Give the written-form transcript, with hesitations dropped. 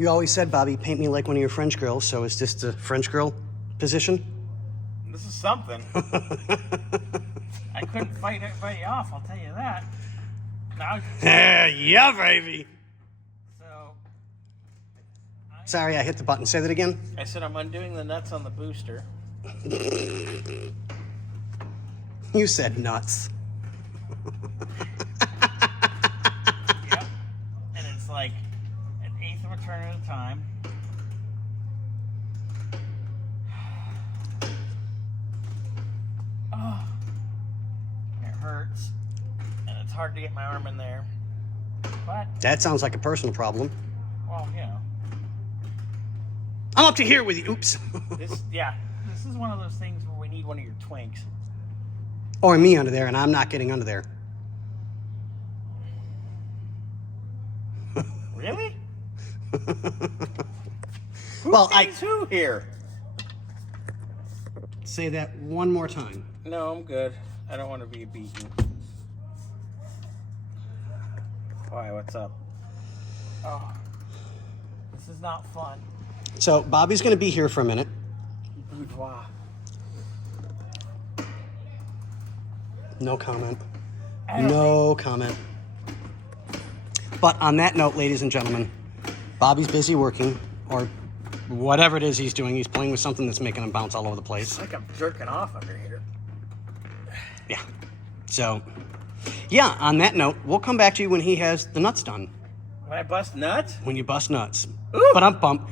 You always said, Bobby, paint me like one of your French girls, so is this the French girl position? This is something. I couldn't fight everybody off, I'll tell you that. Now, Yeah, baby. so, Sorry, I hit the button. Say that again. I said I'm undoing the nuts on the booster. You said nuts. Yep. And it's like an eighth of a turn at a time. Oh, it hurts. And it's hard to get my arm in there. But, That sounds like a personal problem. well, you know. I'm up to here with you. Oops. This is one of those things where we need one of your twinks. Or me under there, and I'm not getting under there. Really? Well, Who here? Say that one more time. No, I'm good. I don't want to be beaten. Why? What's up? Oh, this is not fun. So Bobby's going to be here for a minute. Boudoir. No comment. No comment. But on that note, ladies and gentlemen, Bobby's busy working, or whatever it is he's doing. He's playing with something that's making him bounce all over the place. It's like I'm jerking off under here. Yeah. So, yeah, on that note, we'll come back to you when he has the nuts done. When I bust nuts? When you bust nuts. Ooh. But I'm pumped.